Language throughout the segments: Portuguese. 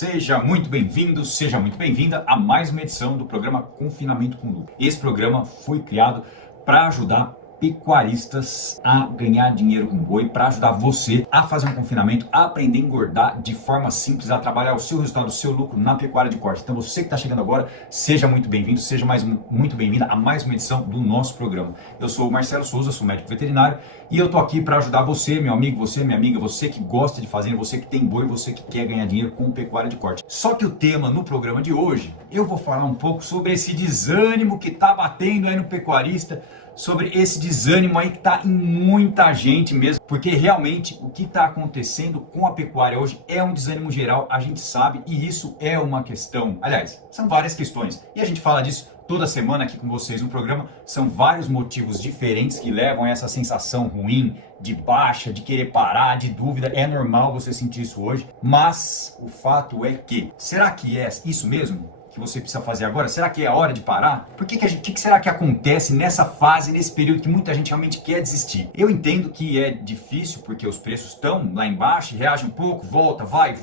Seja muito bem-vindo, seja muito bem-vinda a mais uma edição do programa Confinamento com Lucro. Esse programa foi criado para ajudar pecuaristas a ganhar dinheiro com boi, para ajudar você a fazer um confinamento, a aprender a engordar de forma simples, a trabalhar o seu resultado, o seu lucro na pecuária de corte. Então você que está chegando agora, seja muito bem-vindo, seja muito bem-vinda a mais uma edição do nosso programa. Eu sou o Marcelo Souza, sou médico veterinário e eu tô aqui para ajudar você, meu amigo, você, minha amiga, você que gosta de fazer, você que tem boi, você que quer ganhar dinheiro com pecuária de corte. Só que o tema no programa de hoje, eu vou falar um pouco sobre esse desânimo que tá batendo aí no pecuarista, sobre esse desânimo aí que está em muita gente mesmo, porque realmente o que está acontecendo com a pecuária hoje é um desânimo geral, a gente sabe, e isso é uma questão, aliás, são várias questões, e a gente fala disso toda semana aqui com vocês no programa. São vários motivos diferentes que levam a essa sensação ruim, de baixa, de querer parar, de dúvida. É normal você sentir isso hoje, mas o fato é que, será que é isso mesmo que você precisa fazer agora? Será que é a hora de parar? Por que será que acontece nessa fase, nesse período que muita gente realmente quer desistir? Eu entendo que é difícil porque os preços estão lá embaixo, reage um pouco, volta, vai.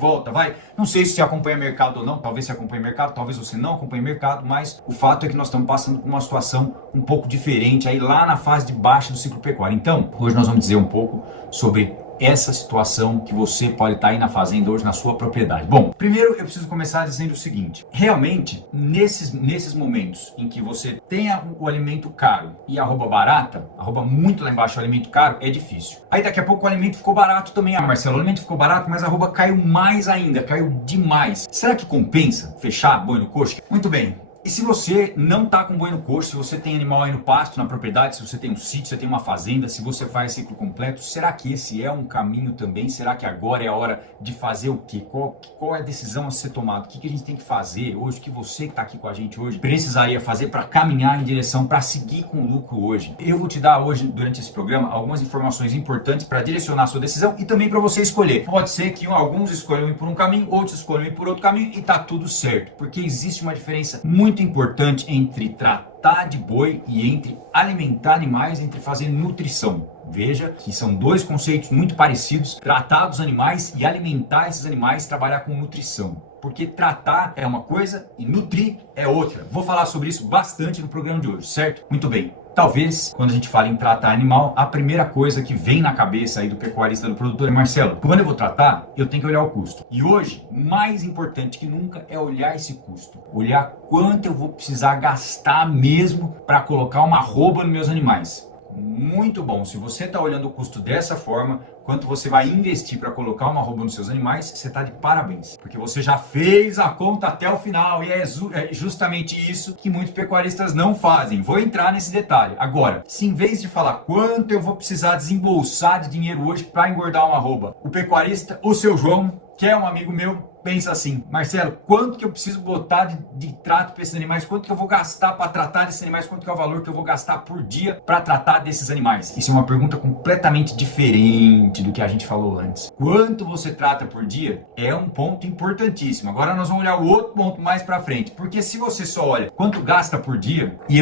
Não sei se você acompanha mercado ou não, talvez você acompanhe mercado, talvez você não acompanhe mercado, mas o fato é que nós estamos passando por uma situação um pouco diferente aí lá na fase de baixa do ciclo pecuário. Então, hoje nós vamos dizer um pouco sobre essa situação que você pode estar aí na fazenda hoje, na sua propriedade. Bom, primeiro eu preciso começar dizendo o seguinte: realmente, nesses momentos em que você tenha o alimento caro e arroba barata, arroba muito lá embaixo o alimento caro, é difícil. Aí daqui a pouco o alimento ficou barato também. Ah, Marcelo, o alimento ficou barato, mas a arroba caiu mais ainda, caiu demais. Será que compensa fechar boi no coxo? Muito bem. E se você não está com boi no coxo, se você tem animal aí no pasto, na propriedade, se você tem um sítio, se você tem uma fazenda, se você faz ciclo completo, será que esse é um caminho também? Será que agora é a hora de fazer o quê? Qual é a decisão a ser tomada? O que a gente tem que fazer hoje? O que você que está aqui com a gente hoje precisaria fazer para caminhar em direção, para seguir com o lucro hoje? Eu vou te dar hoje, durante esse programa, algumas informações importantes para direcionar a sua decisão e também para você escolher. Pode ser que alguns escolham ir por um caminho, outros escolham ir por outro caminho e tá tudo certo, porque existe uma diferença muito importante entre tratar de boi e entre alimentar animais, entre fazer nutrição. Veja que são dois conceitos muito parecidos: tratar dos animais e alimentar esses animais, trabalhar com nutrição. Porque tratar é uma coisa e nutrir é outra. Vou falar sobre isso bastante no programa de hoje, certo? Muito bem. Talvez, quando a gente fala em tratar animal, a primeira coisa que vem na cabeça aí do pecuarista, do produtor, é: Marcelo, quando eu vou tratar, eu tenho que olhar o custo. E hoje, mais importante que nunca é olhar esse custo. Olhar quanto eu vou precisar gastar mesmo para colocar uma arroba nos meus animais. Muito bom. Se você está olhando o custo dessa forma, quanto você vai investir para colocar uma arroba nos seus animais, você está de parabéns, porque você já fez a conta até o final, e é justamente isso que muitos pecuaristas não fazem. Vou entrar nesse detalhe. Agora, se em vez de falar quanto eu vou precisar desembolsar de dinheiro hoje para engordar uma arroba, o pecuarista, o seu João, que é um amigo meu, pensa assim: Marcelo, quanto que eu preciso botar de trato para esses animais? Quanto que eu vou gastar para tratar desses animais? Quanto que é o valor que eu vou gastar por dia para tratar desses animais? Isso é uma pergunta completamente diferente do que a gente falou antes. Quanto você trata por dia é um ponto importantíssimo. Agora nós vamos olhar o outro ponto mais para frente, porque se você só olha quanto gasta por dia, e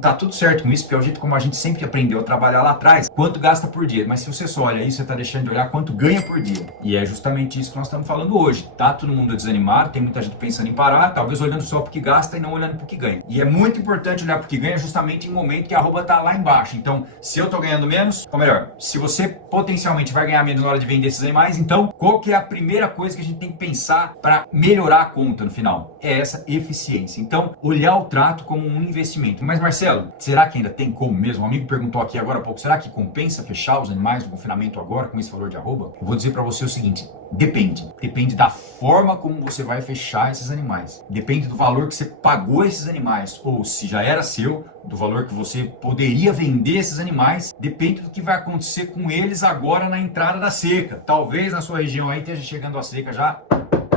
tá tudo certo com isso, porque é o jeito como a gente sempre aprendeu a trabalhar lá atrás, quanto gasta por dia. Mas se você só olha isso, você está deixando de olhar quanto ganha por dia. E é justamente isso que nós estamos falando hoje. Tá todo mundo desanimado, tem muita gente pensando em parar, talvez olhando só pro que gasta e não olhando pro que ganha. E é muito importante olhar pro que ganha justamente em momento que a arroba tá lá embaixo. Então, se eu tô ganhando menos, ou melhor, se você potencialmente vai ganhar menos na hora de vender esses animais, então qual que é a primeira coisa que a gente tem que pensar para melhorar a conta no final? É essa eficiência. Então, olhar o trato como um investimento. Mas Marcelo, será que ainda tem como mesmo? Um amigo perguntou aqui agora há pouco: será que compensa fechar os animais no confinamento agora com esse valor de arroba? Eu vou dizer para você o seguinte: depende da forma como você vai fechar esses animais. Depende do valor que você pagou esses animais, ou se já era seu, do valor que você poderia vender esses animais. Depende do que vai acontecer com eles agora na entrada da seca. Talvez na sua região aí esteja chegando a seca já,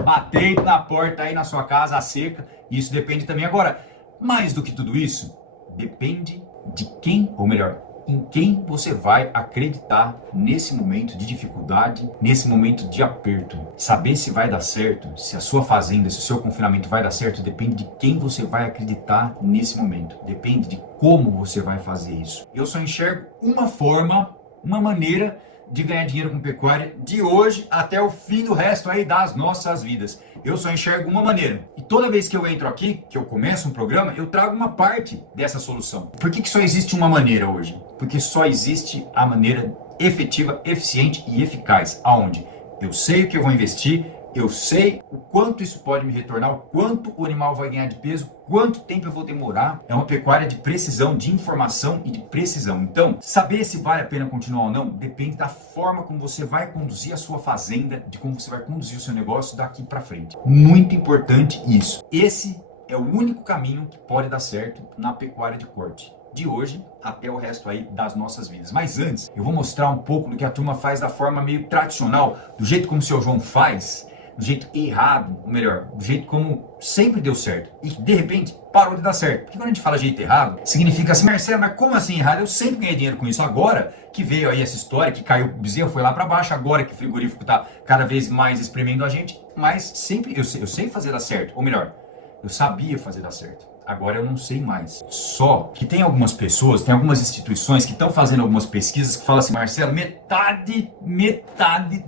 batendo na porta aí na sua casa a seca. Isso depende também. Agora, mais do que tudo isso, depende de quem, ou melhor, em quem você vai acreditar nesse momento de dificuldade, nesse momento de aperto. Saber se vai dar certo, se a sua fazenda, se o seu confinamento vai dar certo, depende de quem você vai acreditar nesse momento. Depende de como você vai fazer isso. Eu só enxergo uma forma, uma maneira de ganhar dinheiro com pecuária de hoje até o fim do resto aí das nossas vidas. Eu só enxergo uma maneira. E toda vez que eu entro aqui, que eu começo um programa, eu trago uma parte dessa solução. Por que só existe uma maneira hoje? Porque só existe a maneira efetiva, eficiente e eficaz. Aonde eu sei o que eu vou investir, eu sei o quanto isso pode me retornar, o quanto o animal vai ganhar de peso, quanto tempo eu vou demorar. É uma pecuária de precisão, de informação e de precisão. Então, saber se vale a pena continuar ou não depende da forma como você vai conduzir a sua fazenda, de como você vai conduzir o seu negócio daqui para frente. Muito importante isso. Esse é o único caminho que pode dar certo na pecuária de corte, de hoje até o resto aí das nossas vidas. Mas antes, eu vou mostrar um pouco do que a turma faz da forma meio tradicional, do jeito como o seu João faz, do jeito errado, ou melhor, do jeito como sempre deu certo e de repente parou de dar certo. Porque quando a gente fala jeito errado, significa assim: Marcelo, mas como assim errado? Eu sempre ganhei dinheiro com isso. Agora que veio aí essa história, que caiu o bezerro, foi lá para baixo, agora que o frigorífico tá cada vez mais espremendo a gente, mas sempre eu sei fazer dar certo, ou melhor, eu sabia fazer dar certo. Agora eu não sei mais. Só que tem algumas pessoas, tem algumas instituições que estão fazendo algumas pesquisas que falam assim: Marcelo, metade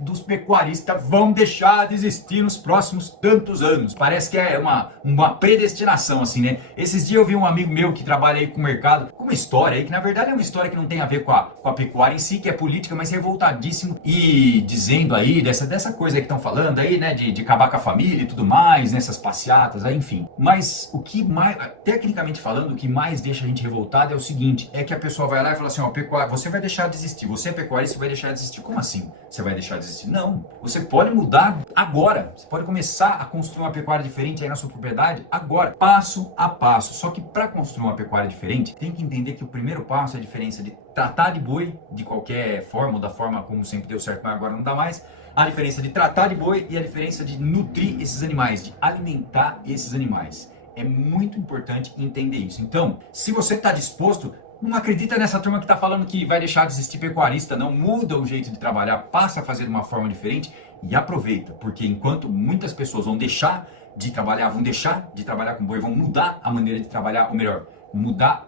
dos pecuaristas vão deixar de existir nos próximos tantos anos. Parece que é uma predestinação, assim, né? Esses dias eu vi um amigo meu que trabalha aí com o mercado, com uma história aí, que na verdade é uma história que não tem a ver com a pecuária em si, que é política, mas revoltadíssimo, e dizendo aí dessa coisa aí que estão falando aí, né, de acabar com a família e tudo mais, nessas passeatas aí, enfim. Mas o que mais, tecnicamente falando, o que mais deixa a gente revoltado é o seguinte: é que a pessoa vai lá e fala assim: ó, pecuária, você vai deixar de existir, você é pecuarista, você vai deixar de existir. Como assim você vai deixar de existir? Não, você pode mudar agora, você pode começar a construir uma pecuária diferente aí na sua propriedade agora, passo a passo. Só que para construir uma pecuária diferente, tem que entender que o primeiro passo é a diferença de tratar de boi de qualquer forma, ou da forma como sempre deu certo, mas agora não dá mais, a diferença de tratar de boi e a diferença de nutrir esses animais, de alimentar esses animais. É muito importante entender isso. Então, se você está disposto, não acredita nessa turma que está falando que vai deixar de existir pecuarista, não. Muda o jeito de trabalhar, passa a fazer de uma forma diferente e aproveita. Porque enquanto muitas pessoas vão deixar de trabalhar com boi, vão mudar a maneira de trabalhar, ou melhor, mudar,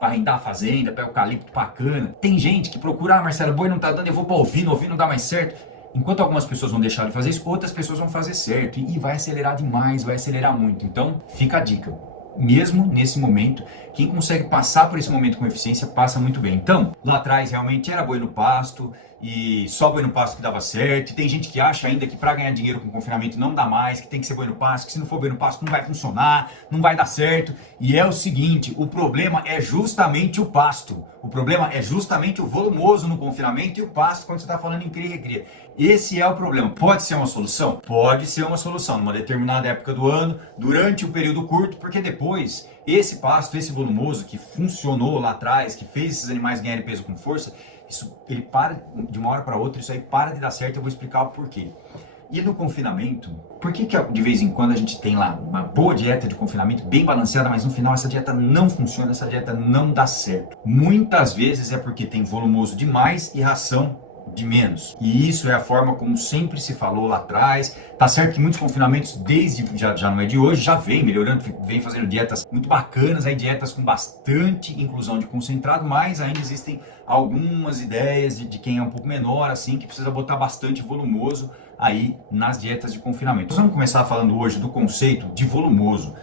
arrendar a fazenda, pegar eucalipto pra cana. Tem gente que procura: Marcelo, boi não tá dando, eu vou para ovino não dá mais certo. Enquanto algumas pessoas vão deixar de fazer isso, outras pessoas vão fazer certo. E vai acelerar demais, vai acelerar muito. Então, fica a dica. Mesmo nesse momento, quem consegue passar por esse momento com eficiência, passa muito bem. Então, lá atrás realmente era boi no pasto, e só boi no pasto que dava certo. E tem gente que acha ainda que para ganhar dinheiro com confinamento não dá mais, que tem que ser boi no pasto, que se não for boi no pasto não vai funcionar, não vai dar certo. E é o seguinte: o problema é justamente o pasto. O problema é justamente o volumoso no confinamento e o pasto quando você está falando em cria e recria. Esse é o problema. Pode ser uma solução? Pode ser uma solução numa determinada época do ano, durante um período curto, porque depois esse pasto, esse volumoso que funcionou lá atrás, que fez esses animais ganharem peso com força, isso, ele para de uma hora para outra, isso aí para de dar certo. Eu vou explicar o porquê. E no confinamento, por que de vez em quando a gente tem lá uma boa dieta de confinamento, bem balanceada, mas no final essa dieta não funciona, essa dieta não dá certo? Muitas vezes é porque tem volumoso demais e ração de menos. E isso é a forma como sempre se falou lá atrás. Tá certo que muitos confinamentos, desde já não é de hoje, já vem melhorando, vem fazendo dietas muito bacanas, aí dietas com bastante inclusão de concentrado, mas ainda existem algumas ideias de quem é um pouco menor, assim, que precisa botar bastante volumoso aí nas dietas de confinamento. Nós vamos começar falando hoje do conceito de volumoso.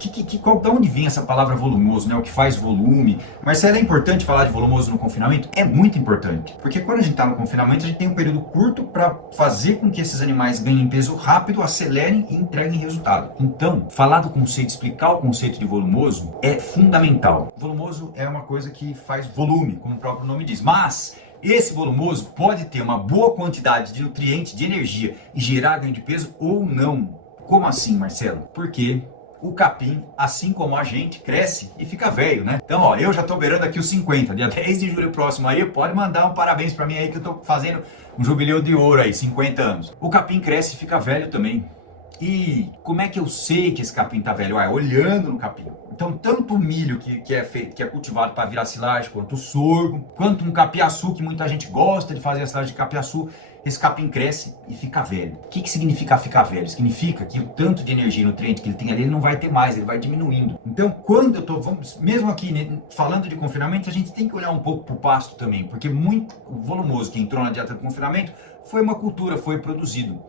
De onde vem essa palavra volumoso, né? O que faz volume? Marcelo, é importante falar de volumoso no confinamento? É muito importante, porque quando a gente está no confinamento, a gente tem um período curto para fazer com que esses animais ganhem peso rápido, acelerem e entreguem resultado. Então, falar do conceito, explicar o conceito de volumoso é fundamental. Volumoso é uma coisa que faz volume, como o próprio nome diz, mas esse volumoso pode ter uma boa quantidade de nutrientes, de energia e gerar ganho de peso ou não. Como assim, Marcelo? Porque o capim, assim como a gente, cresce e fica velho, né? Então, ó, eu já tô beirando aqui os 50, dia 10 de julho próximo aí, pode mandar um parabéns pra mim aí que eu tô fazendo um jubileu de ouro aí, 50 anos. O capim cresce e fica velho também. E como é que eu sei que esse capim está velho? É olhando no capim. Então, tanto o milho que é cultivado para virar silagem, quanto o sorgo, quanto um capiaçu, que muita gente gosta de fazer a silagem de capiaçu, esse capim cresce e fica velho. O que significa ficar velho? Significa que o tanto de energia e nutriente que ele tem ali, ele não vai ter mais, ele vai diminuindo. Então, quando eu tô, mesmo aqui, né, falando de confinamento, a gente tem que olhar um pouco para o pasto também, porque muito volumoso que entrou na dieta do confinamento foi uma cultura, foi produzido.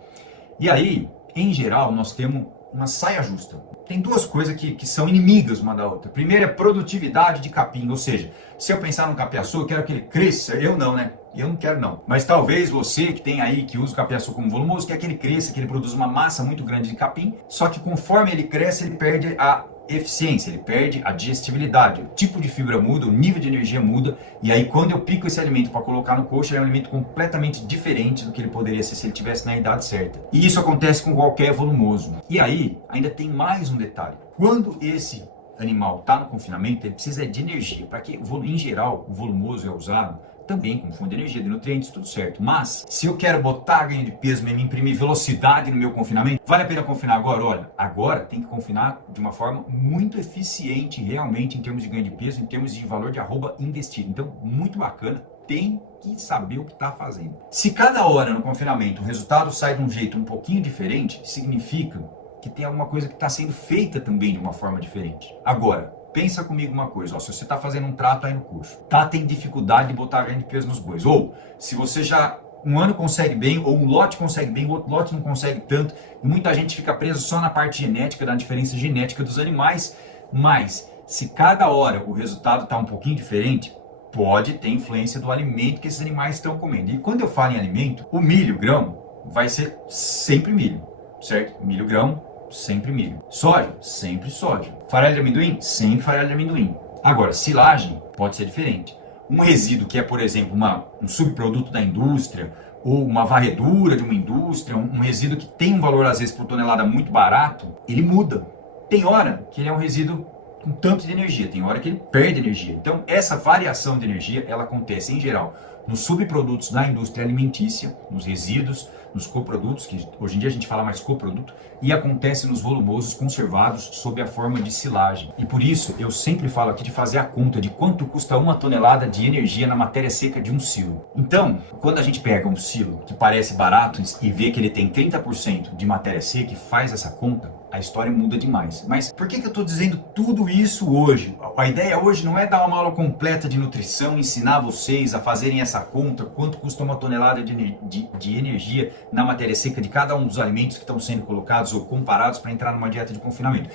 E aí, em geral, nós temos uma saia justa. Tem duas coisas que são inimigas uma da outra. Primeiro é produtividade de capim, ou seja, se eu pensar num capiaçu, eu quero que ele cresça, eu não, né? Eu não quero não. Mas talvez você que tem aí, que usa o capiaçu como volumoso, quer que ele cresça, que ele produza uma massa muito grande de capim, só que conforme ele cresce, ele perde a eficiência, ele perde a digestibilidade, o tipo de fibra muda, o nível de energia muda, e aí quando eu pico esse alimento para colocar no coxo, é um alimento completamente diferente do que ele poderia ser se ele tivesse na idade certa. E isso acontece com qualquer volumoso. E aí, ainda tem mais um detalhe. Quando esse animal está no confinamento, ele precisa de energia, para que, em geral, o volumoso é usado também como fonte de energia, de nutrientes, tudo certo. Mas, se eu quero botar ganho de peso mesmo, imprimir velocidade no meu confinamento, vale a pena confinar agora? Olha, agora tem que confinar de uma forma muito eficiente, realmente, em termos de ganho de peso, em termos de valor de arroba investido. Então, muito bacana, tem que saber o que está fazendo. Se cada hora no confinamento o resultado sai de um jeito um pouquinho diferente, significa que tem alguma coisa que está sendo feita também de uma forma diferente. Agora, pensa comigo uma coisa, ó, se você está fazendo um trato aí no coxo, tem dificuldade de botar ganho de peso nos bois, ou se você já um ano consegue bem, ou um lote consegue bem, o outro lote não consegue tanto, e muita gente fica preso só na parte genética, da diferença genética dos animais, mas se cada hora o resultado está um pouquinho diferente, pode ter influência do alimento que esses animais estão comendo. E quando eu falo em alimento, o milho, grão, vai ser sempre milho, certo? Milho, grão, sempre milho. Soja, sempre soja. Farelo de amendoim, sempre farelo de amendoim. Agora, silagem pode ser diferente. Um resíduo que é, por exemplo, um subproduto da indústria, ou uma varredura de uma indústria, um resíduo que tem um valor, às vezes, por tonelada muito barato, ele muda. Tem hora que ele é um resíduo com tanto de energia, tem hora que ele perde energia. Então, essa variação de energia, ela acontece, em geral, nos subprodutos da indústria alimentícia, nos resíduos, nos coprodutos, que hoje em dia a gente fala mais coproduto, e acontece nos volumosos conservados sob a forma de silagem. E por isso eu sempre falo aqui de fazer a conta de quanto custa uma tonelada de energia na matéria seca de um silo. Então, quando a gente pega um silo que parece barato e vê que ele tem 30% de matéria seca e faz essa conta, a história muda demais. Mas por que eu estou dizendo tudo isso hoje? A ideia hoje não é dar uma aula completa de nutrição, ensinar vocês a fazerem essa conta, quanto custa uma tonelada de energia na matéria seca de cada um dos alimentos que estão sendo colocados ou comparados para entrar numa dieta de confinamento.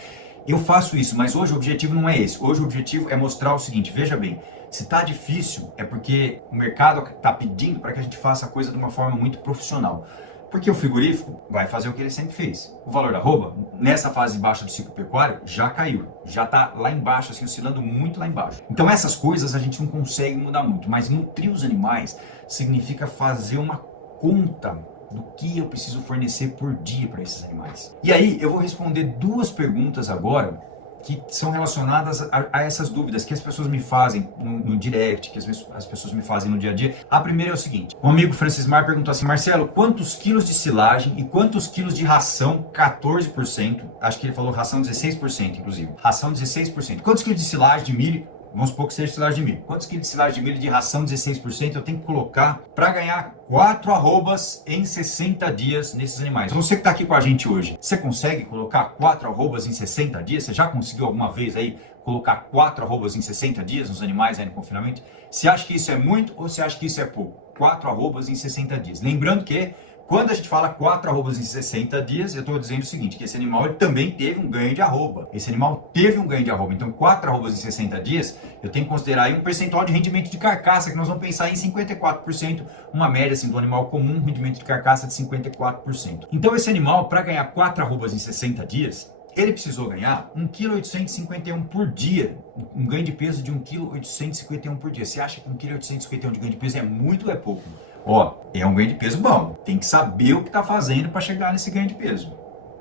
Eu faço isso, mas hoje o objetivo não é esse. Hoje o objetivo é mostrar o seguinte, veja bem, se está difícil é porque o mercado está pedindo para que a gente faça a coisa de uma forma muito profissional. Porque o frigorífico vai fazer o que ele sempre fez. O valor da arroba, nessa fase baixa do ciclo pecuário, já caiu. Já está lá embaixo, assim, oscilando muito lá embaixo. Então essas coisas a gente não consegue mudar muito. Mas nutrir os animais significa fazer uma conta do que eu preciso fornecer por dia para esses animais. E aí eu vou responder duas perguntas agora que são relacionadas a essas dúvidas que as pessoas me fazem no direct, que as pessoas me fazem no dia a dia. A primeira é o seguinte, um amigo Francismar perguntou assim, Marcelo, quantos quilos de silagem e quantos quilos de ração, 14%, acho que ele falou ração 16%, inclusive, ração 16%, quantos quilos de silagem de milho, vamos supor que seja silagem de milho, quantos quilos de silagem de milho de ração 16% eu tenho que colocar para ganhar 4 arrobas em 60 dias nesses animais? Você que está aqui com a gente hoje, você consegue colocar 4 arrobas em 60 dias? Você já conseguiu alguma vez aí colocar 4 arrobas em 60 dias nos animais aí no confinamento? Você acha que isso é muito ou você acha que isso é pouco? 4 arrobas em 60 dias. Lembrando que quando a gente fala 4 arrobas em 60 dias, eu estou dizendo o seguinte, que esse animal ele também teve um ganho de arroba. Esse animal teve um ganho de arroba. Então, 4 arrobas em 60 dias, eu tenho que considerar aí um percentual de rendimento de carcaça, que nós vamos pensar em 54%, uma média assim, do animal comum, um rendimento de carcaça de 54%. Então, esse animal, para ganhar 4 arrobas em 60 dias, ele precisou ganhar 1,851 kg por dia, um ganho de peso de 1,851 kg por dia. Você acha que 1,851 kg de ganho de peso é muito ou é pouco? Ó, é um ganho de peso bom. Tem que saber o que está fazendo para chegar nesse ganho de peso.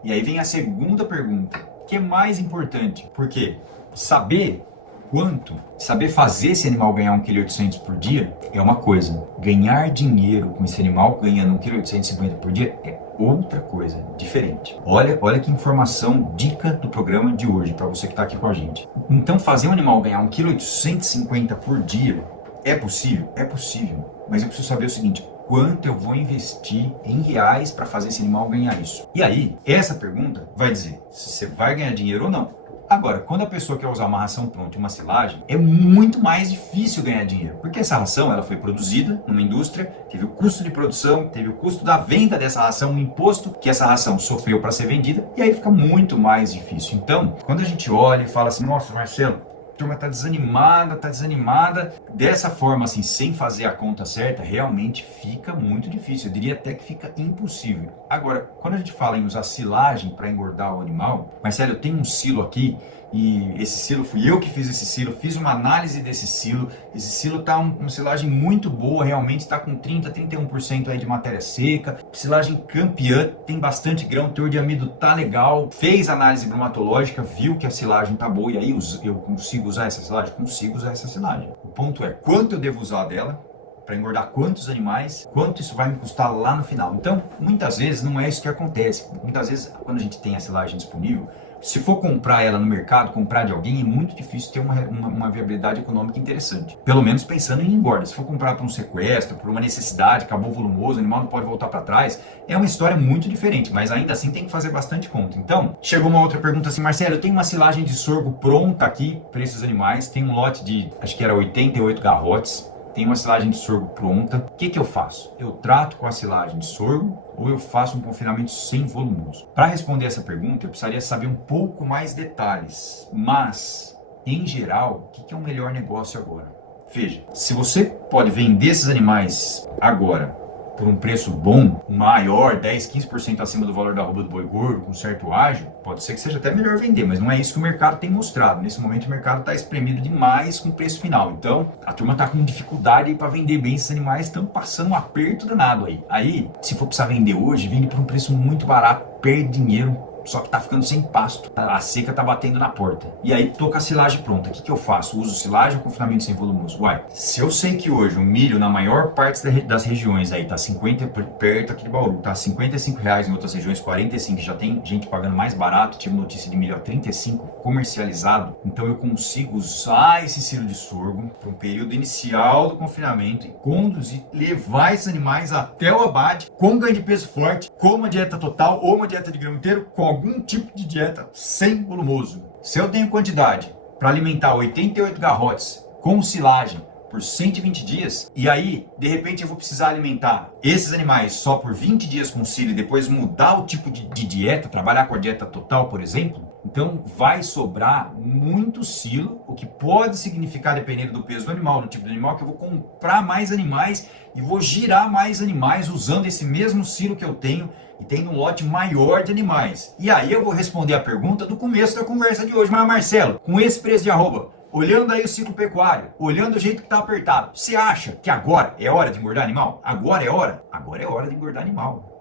E aí vem a segunda pergunta, que é mais importante. Por quê? Saber quanto, saber fazer esse animal ganhar 1,8 kg por dia é uma coisa. Ganhar dinheiro com esse animal ganhando 1,850 kg por dia é outra coisa diferente. Olha que informação, dica do programa de hoje para você que está aqui com a gente. Então, fazer um animal ganhar 1,850 kg por dia é possível? É possível. Mas eu preciso saber o seguinte: quanto eu vou investir em reais para fazer esse animal ganhar isso? E aí, essa pergunta vai dizer se você vai ganhar dinheiro ou não. Agora, quando a pessoa quer usar uma ração pronta e uma silagem, é muito mais difícil ganhar dinheiro. Porque essa ração ela foi produzida numa indústria, teve o custo de produção, teve o custo da venda dessa ração, o imposto que essa ração sofreu para ser vendida, e aí fica muito mais difícil. Então, quando a gente olha e fala assim, nossa, Marcelo, a turma tá desanimada, dessa forma assim, sem fazer a conta certa, realmente fica muito difícil, eu diria até que fica impossível. Agora, quando a gente fala em usar silagem para engordar o animal, Marcelo, eu tenho um silo aqui, e esse silo, fui eu que fiz esse silo, fiz uma análise desse silo, esse silo tá uma silagem muito boa, realmente está com 31% aí de matéria seca, silagem campeã, tem bastante grão, teor de amido tá legal, fez análise bromatológica, viu que a silagem tá boa, e aí eu consigo usar essa silagem? Consigo usar essa silagem. O ponto é, quanto eu devo usar dela, para engordar quantos animais, quanto isso vai me custar lá no final. Então, muitas vezes não é isso que acontece. Muitas vezes, quando a gente tem a silagem disponível, se for comprar ela no mercado, comprar de alguém, é muito difícil ter uma viabilidade econômica interessante. Pelo menos pensando em engorda. Se for comprar por um sequestro, por uma necessidade, acabou volumoso, o animal não pode voltar para trás, é uma história muito diferente, mas ainda assim tem que fazer bastante conta. Então, chegou uma outra pergunta assim, Marcelo, eu tenho uma silagem de sorgo pronta aqui para esses animais, tem um lote de, acho que era 88 garrotes, tem uma silagem de sorgo pronta, o que eu faço? Eu trato com a silagem de sorgo ou eu faço um confinamento sem volumoso? Para responder essa pergunta, eu precisaria saber um pouco mais detalhes, mas, em geral, o que é o melhor negócio agora? Veja, se você pode vender esses animais agora por um preço bom, maior, 10, 15% acima do valor da arroba do boi gordo, com certo ágio, pode ser que seja até melhor vender, mas não é isso que o mercado tem mostrado. Nesse momento o mercado está espremido demais com o preço final. Então, a turma está com dificuldade para vender bem esses animais, estão passando um aperto danado aí. Aí, se for precisar vender hoje, vende por um preço muito barato, perde dinheiro, só que tá ficando sem pasto, a seca tá batendo na porta. E aí tô com a silagem pronta, o que eu faço? Uso silagem ou confinamento sem volumoso? Uai, se eu sei que hoje o milho na maior parte das regiões aí tá 50, perto aqui de Bauru, tá R$55, em outras regiões 45, já tem gente pagando mais barato, tive notícia de milho a 35, comercializado, então eu consigo usar esse silo de sorgo para um período inicial do confinamento e conduzir, levar esses animais até o abate com ganho de peso forte, com uma dieta total ou uma dieta de grão inteiro, com algum tipo de dieta sem volumoso. Se eu tenho quantidade para alimentar 88 garrotes com silagem por 120 dias, e aí, de repente, eu vou precisar alimentar esses animais só por 20 dias com silo e depois mudar o tipo de dieta, trabalhar com a dieta total, por exemplo, então vai sobrar muito silo, o que pode significar, dependendo do peso do animal, do tipo de animal, que eu vou comprar mais animais e vou girar mais animais usando esse mesmo silo que eu tenho e tendo um lote maior de animais. E aí eu vou responder a pergunta do começo da conversa de hoje. Mas Marcelo, com esse preço de arroba, olhando aí o ciclo pecuário, olhando o jeito que está apertado, você acha que agora é hora de engordar animal? Agora é hora? Agora é hora de engordar animal.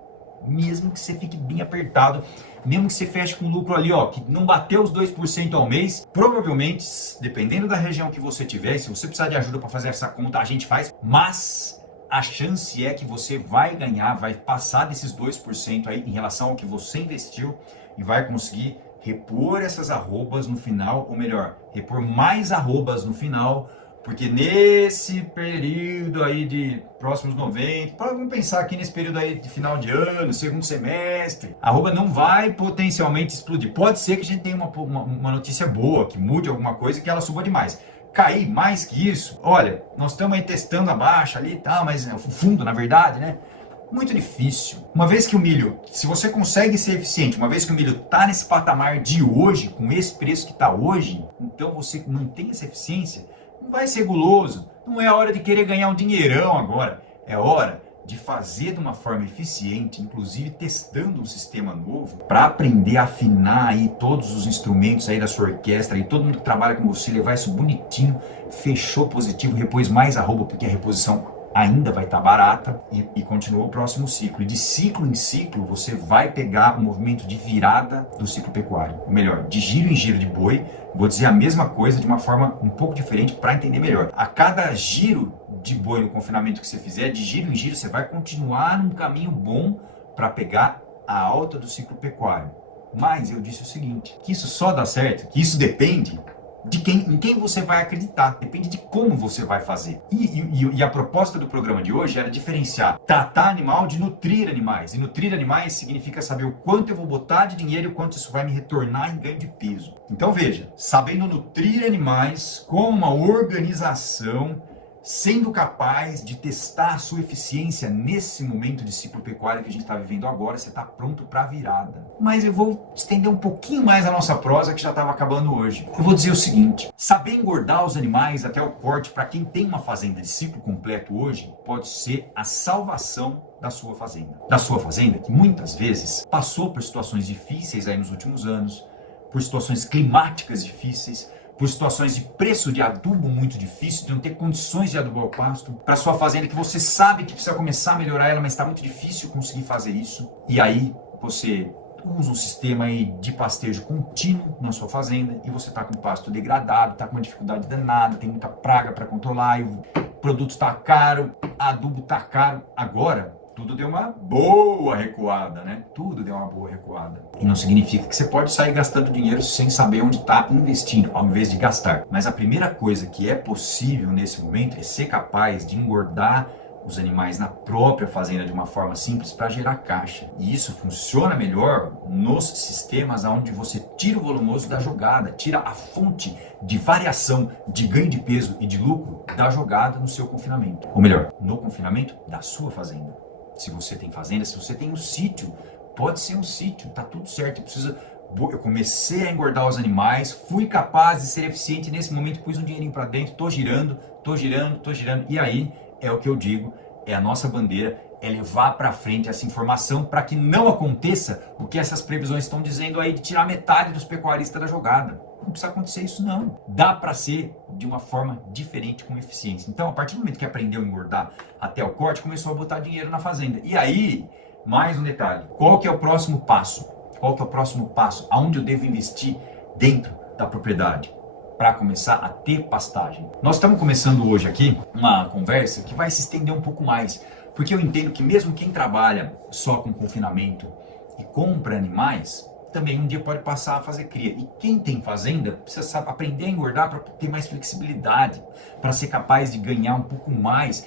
Mesmo que você fique bem apertado, mesmo que você feche com lucro ali, ó, que não bateu os 2% ao mês, provavelmente, dependendo da região que você tiver, se você precisar de ajuda para fazer essa conta, a gente faz, mas a chance é que você vai ganhar, vai passar desses 2% aí em relação ao que você investiu e vai conseguir repor essas arrobas no final, ou melhor, repor mais arrobas no final, porque nesse período aí de próximos 90, vamos pensar aqui nesse período aí de final de ano, segundo semestre, a arroba não vai potencialmente explodir. Pode ser que a gente tenha uma notícia boa, que mude alguma coisa e que ela suba demais. Cair mais que isso, olha, nós estamos aí testando a baixa ali e tal, mas o fundo, na verdade, né? Muito difícil. Uma vez que o milho, se você consegue ser eficiente, uma vez que o milho está nesse patamar de hoje, com esse preço que está hoje, então você mantém essa eficiência, não vai ser guloso. Não é a hora de querer ganhar um dinheirão agora. É hora de fazer de uma forma eficiente, inclusive testando um sistema novo, para aprender a afinar aí todos os instrumentos aí da sua orquestra, e todo mundo que trabalha com você, levar isso bonitinho, fechou positivo, repôs mais arroba, porque a reposição ainda vai estar barata e continua o próximo ciclo. E de ciclo em ciclo, você vai pegar o movimento de virada do ciclo pecuário. Ou melhor, de giro em giro de boi, vou dizer a mesma coisa de uma forma um pouco diferente para entender melhor. A cada giro de boi no confinamento que você fizer, de giro em giro, você vai continuar num caminho bom para pegar a alta do ciclo pecuário. Mas eu disse o seguinte, que isso só dá certo, que isso depende em quem você vai acreditar, depende de como você vai fazer. E a proposta do programa de hoje era diferenciar tratar animal de nutrir animais. E nutrir animais significa saber o quanto eu vou botar de dinheiro e o quanto isso vai me retornar em ganho de peso. Então veja, sabendo nutrir animais com uma organização, sendo capaz de testar a sua eficiência nesse momento de ciclo pecuário que a gente está vivendo agora, você está pronto para a virada. Mas eu vou estender um pouquinho mais a nossa prosa, que já estava acabando hoje. Eu vou dizer o seguinte, saber engordar os animais até o corte, para quem tem uma fazenda de ciclo completo hoje, pode ser a salvação da sua fazenda. Da sua fazenda, que muitas vezes passou por situações difíceis aí nos últimos anos, por situações climáticas difíceis, por situações de preço de adubo muito difícil, de não ter condições de adubar o pasto, para sua fazenda que você sabe que precisa começar a melhorar ela, mas está muito difícil conseguir fazer isso. E aí você usa um sistema aí de pastejo contínuo na sua fazenda e você está com o pasto degradado, está com uma dificuldade danada, tem muita praga para controlar, e o produto está caro, adubo está caro. Agora, tudo deu uma boa recuada, né? Tudo deu uma boa recuada. E não significa que você pode sair gastando dinheiro sem saber onde está investindo, ao invés de gastar. Mas a primeira coisa que é possível nesse momento é ser capaz de engordar os animais na própria fazenda de uma forma simples para gerar caixa. E isso funciona melhor nos sistemas onde você tira o volumoso da jogada, tira a fonte de variação de ganho de peso e de lucro da jogada no seu confinamento. Ou melhor, no confinamento da sua fazenda. Se você tem fazenda, se você tem um sítio, pode ser um sítio, tá tudo certo. Eu comecei a engordar os animais, fui capaz de ser eficiente nesse momento, pus um dinheirinho para dentro, tô girando. E aí é o que eu digo, é a nossa bandeira, é levar para frente essa informação para que não aconteça o que essas previsões estão dizendo aí de tirar metade dos pecuaristas da jogada. Não precisa acontecer isso não. Dá para ser de uma forma diferente, com eficiência. Então, a partir do momento que aprendeu a engordar até o corte, começou a botar dinheiro na fazenda. E aí, mais um detalhe. Qual que é o próximo passo? Qual que é o próximo passo? Aonde eu devo investir dentro da propriedade para começar a ter pastagem? Nós estamos começando hoje aqui uma conversa que vai se estender um pouco mais. Porque eu entendo que mesmo quem trabalha só com confinamento e compra animais, também um dia pode passar a fazer cria. E quem tem fazenda precisa aprender a engordar para ter mais flexibilidade, para ser capaz de ganhar um pouco mais,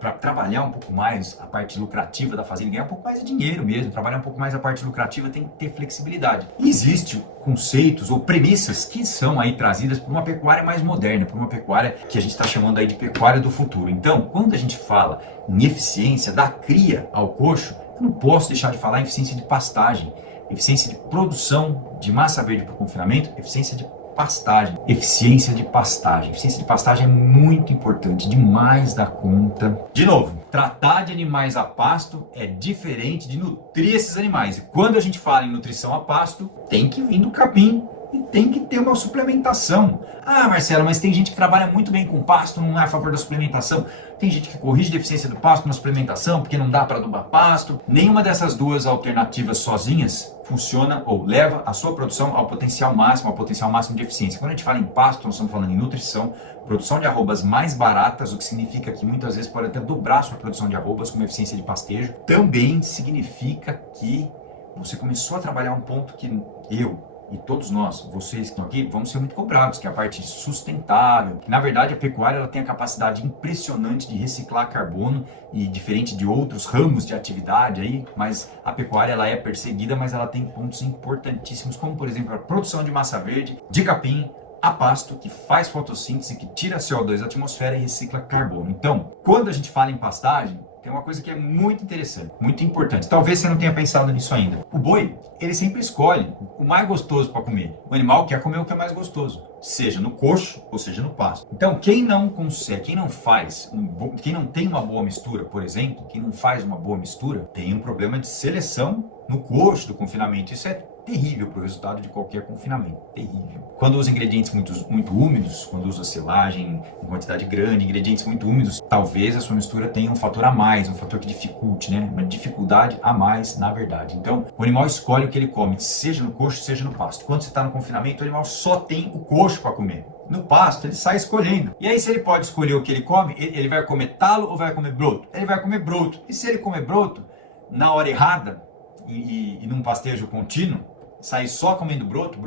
para trabalhar um pouco mais a parte lucrativa da fazenda, ganhar um pouco mais de dinheiro mesmo, trabalhar um pouco mais a parte lucrativa, tem que ter flexibilidade. E existem conceitos ou premissas que são aí trazidas por uma pecuária mais moderna, por uma pecuária que a gente está chamando aí de pecuária do futuro. Então, quando a gente fala em eficiência da cria ao coxo, eu não posso deixar de falar em eficiência de pastagem, eficiência de produção de massa verde para o confinamento, eficiência de pastagem. Eficiência de pastagem. Eficiência de pastagem é muito importante, demais da conta. De novo, tratar de animais a pasto é diferente de nutrir esses animais. E quando a gente fala em nutrição a pasto, tem que vir do capim e tem que ter uma suplementação. Ah, Marcelo, mas tem gente que trabalha muito bem com pasto, não é a favor da suplementação. Tem gente que corrige a deficiência do pasto na suplementação, porque não dá para adubar pasto. Nenhuma dessas duas alternativas sozinhas funciona ou leva a sua produção ao potencial máximo de eficiência. Quando a gente fala em pasto, nós estamos falando em nutrição, produção de arrobas mais baratas, o que significa que muitas vezes pode até dobrar a sua produção de arrobas com uma eficiência de pastejo. Também significa que você começou a trabalhar um ponto que eu e todos nós, vocês que estão aqui, vamos ser muito cobrados, que é a parte sustentável. Na verdade, a pecuária ela tem a capacidade impressionante de reciclar carbono, e diferente de outros ramos de atividade aí, mas a pecuária ela é perseguida, mas ela tem pontos importantíssimos, como por exemplo a produção de massa verde, de capim, a pasto, que faz fotossíntese, que tira CO2 da atmosfera e recicla carbono. Então, quando a gente fala em pastagem, tem uma coisa que é muito interessante, muito importante. Talvez você não tenha pensado nisso ainda. O boi, ele sempre escolhe o mais gostoso para comer. O animal quer comer o que é mais gostoso, seja no coxo ou seja no pasto. Então, quem não consegue, quem não tem uma boa mistura, por exemplo, quem não faz uma boa mistura, tem um problema de seleção no coxo do confinamento. Isso é terrível para o resultado de qualquer confinamento, terrível. Quando usa ingredientes muito úmidos, quando usa silagem em quantidade grande, ingredientes muito úmidos, talvez a sua mistura tenha um fator a mais, um fator que dificulte, né? Uma dificuldade a mais, na verdade. Então, o animal escolhe o que ele come, seja no coxo, seja no pasto. Quando você está no confinamento, o animal só tem o coxo para comer. No pasto, ele sai escolhendo. E aí, se ele pode escolher o que ele come, ele vai comer talo ou vai comer broto? Ele vai comer broto. E se ele comer broto, na hora errada, e num pastejo contínuo, sair só comendo broto,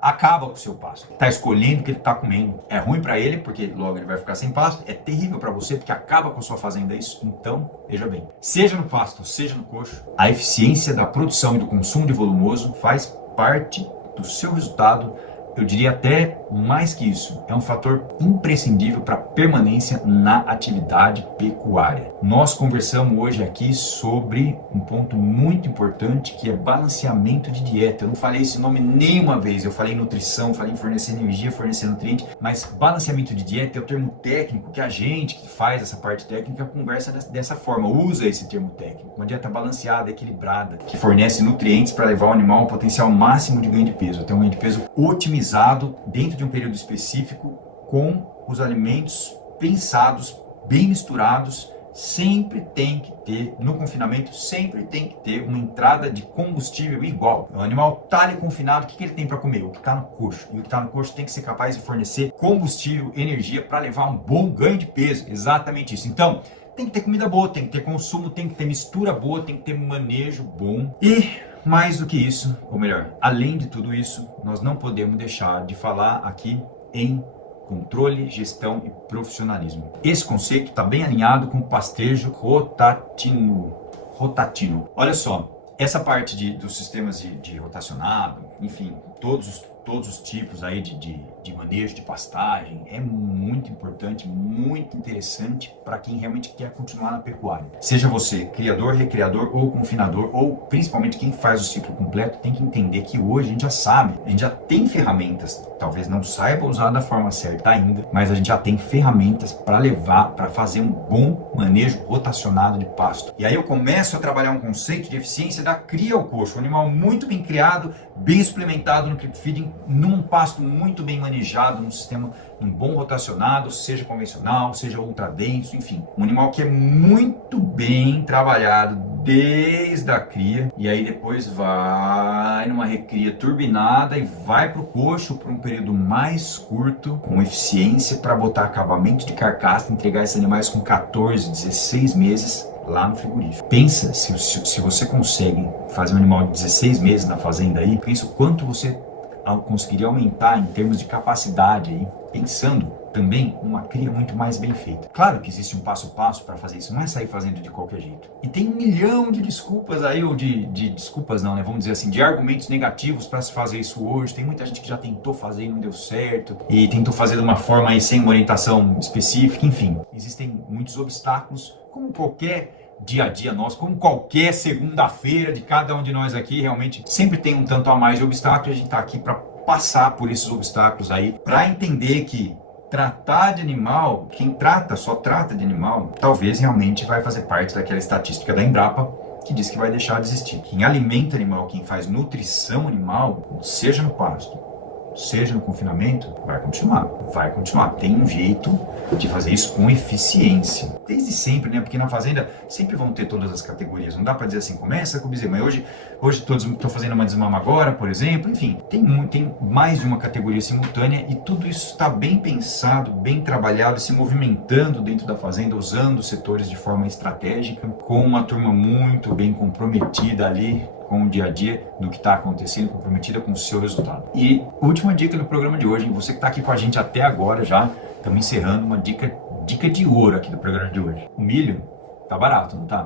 acaba com o seu pasto. Está escolhendo o que ele está comendo. É ruim para ele, porque logo ele vai ficar sem pasto. É terrível para você, porque acaba com a sua fazenda isso. Então, veja bem, seja no pasto, seja no coxo, a eficiência da produção e do consumo de volumoso faz parte do seu resultado. Eu diria até mais que isso, é um fator imprescindível para a permanência na atividade pecuária. Nós conversamos hoje aqui sobre um ponto muito importante que é balanceamento de dieta. Eu não falei esse nome nenhuma vez, eu falei nutrição, falei em fornecer energia, fornecer nutriente, mas balanceamento de dieta é o termo técnico que a gente que faz essa parte técnica conversa dessa forma, usa esse termo técnico. Uma dieta balanceada, equilibrada, que fornece nutrientes para levar o animal ao potencial máximo de ganho de peso, até um ganho de peso otimizado dentro de um período específico com os alimentos pensados, bem misturados. Sempre tem que ter, no confinamento, sempre tem que ter uma entrada de combustível igual. O animal está ali confinado, o que ele tem para comer? O que está no coxo. E o que está no coxo tem que ser capaz de fornecer combustível, energia para levar um bom ganho de peso. Exatamente isso. Então, tem que ter comida boa, tem que ter consumo, tem que ter mistura boa, tem que ter manejo bom. E mais do que isso, ou melhor, além de tudo isso, nós não podemos deixar de falar aqui em controle, gestão e profissionalismo. Esse conceito está bem alinhado com o pastejo rotatino. Olha só, essa parte dos sistemas de rotacionado, enfim, todos os tipos aí de manejo de pastagem é muito importante, muito interessante para quem realmente quer continuar na pecuária. Seja você criador, recriador ou confinador, ou principalmente quem faz o ciclo completo, tem que entender que hoje a gente já sabe, a gente já tem ferramentas, talvez não saiba usar da forma certa ainda, mas a gente já tem ferramentas para levar, para fazer um bom manejo rotacionado de pasto. E aí eu começo a trabalhar um conceito de eficiência da cria ao coxo, um animal muito bem criado, bem suplementado no creep feeding, num pasto muito bem manejado, num sistema bom rotacionado, seja convencional, seja ultra denso, enfim. Um animal que é muito bem trabalhado desde a cria e aí depois vai numa recria turbinada e vai para o coxo por um período mais curto, com eficiência para botar acabamento de carcaça, entregar esses animais com 14, 16 meses lá no frigorífico. Pensa se você consegue fazer um animal de 16 meses na fazenda aí, pensa o quanto você conseguiria aumentar em termos de capacidade aí, pensando também numa cria muito mais bem feita. Claro que existe um passo a passo para fazer isso, não é sair fazendo de qualquer jeito. E tem 1 milhão de desculpas aí, ou de desculpas não, né? Vamos dizer assim, de argumentos negativos para se fazer isso hoje. Tem muita gente que já tentou fazer e não deu certo, e tentou fazer de uma forma aí sem uma orientação específica, enfim. Existem muitos obstáculos, como qualquer dia a dia nosso, como qualquer segunda-feira de cada um de nós aqui, realmente sempre tem um tanto a mais de obstáculos. A gente está aqui para passar por esses obstáculos aí, para entender que tratar de animal, quem só trata de animal, talvez realmente vai fazer parte daquela estatística da Embrapa que diz que vai deixar de existir. Quem alimenta animal, quem faz nutrição animal, seja no pasto, seja no confinamento, vai continuar. Tem um jeito de fazer isso com eficiência. Desde sempre, né? Porque na fazenda sempre vão ter todas as categorias. Não dá para dizer assim, começa com bezerro, mas hoje estou fazendo uma desmama agora, por exemplo. Enfim, tem mais de uma categoria simultânea e tudo isso está bem pensado, bem trabalhado, se movimentando dentro da fazenda, usando os setores de forma estratégica, com uma turma muito bem comprometida ali com o dia a dia do que está acontecendo, comprometida com o seu resultado. E última dica do programa de hoje, hein? Você que está aqui com a gente até agora já, estamos encerrando uma dica de ouro aqui do programa de hoje. O milho tá barato, não tá?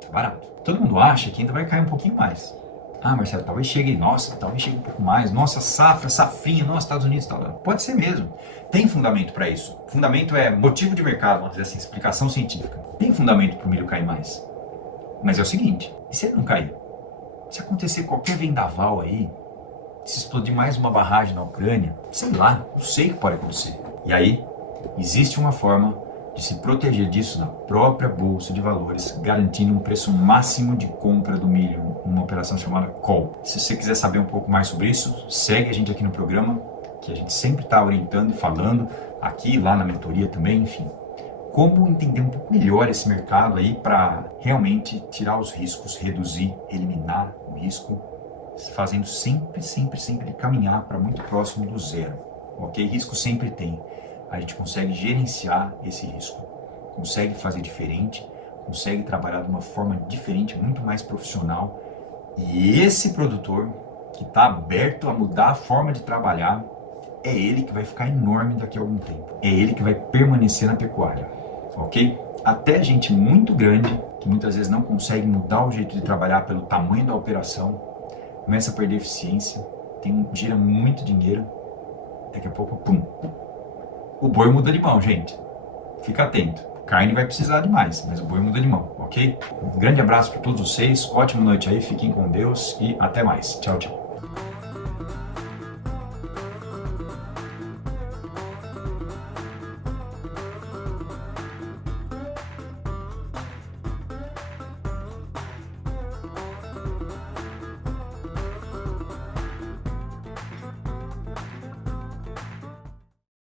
Tá barato. Todo mundo acha que ainda vai cair um pouquinho mais. Ah, Marcelo, talvez chegue um pouco mais. Nossa, safrinha, nossa, Estados Unidos, tal. Pode ser mesmo. Tem fundamento para isso. Fundamento é motivo de mercado, vamos dizer assim, explicação científica. Tem fundamento para o milho cair mais. Mas é o seguinte, e se ele não cair? Se acontecer qualquer vendaval aí, se explodir mais uma barragem na Ucrânia, sei lá, não sei o que pode acontecer. E aí, existe uma forma de se proteger disso na própria Bolsa de Valores, garantindo um preço máximo de compra do milho, uma operação chamada Call. Se você quiser saber um pouco mais sobre isso, segue a gente aqui no programa, que a gente sempre está orientando e falando, aqui e lá na mentoria também, enfim. Como entender um pouco melhor esse mercado aí para realmente tirar os riscos, reduzir, eliminar o risco, fazendo sempre caminhar para muito próximo do zero, ok? Risco sempre tem. A gente consegue gerenciar esse risco, consegue fazer diferente, consegue trabalhar de uma forma diferente, muito mais profissional. E esse produtor que está aberto a mudar a forma de trabalhar, é ele que vai ficar enorme daqui a algum tempo. É ele que vai permanecer na pecuária, ok? Até gente muito grande, que muitas vezes não consegue mudar o jeito de trabalhar pelo tamanho da operação, começa a perder eficiência, gira muito dinheiro, daqui a pouco, pum, o boi muda de mão, gente. Fica atento. Carne vai precisar de mais, mas o boi muda de mão, ok? Um grande abraço para todos vocês, ótima noite aí, fiquem com Deus e até mais. Tchau, tchau.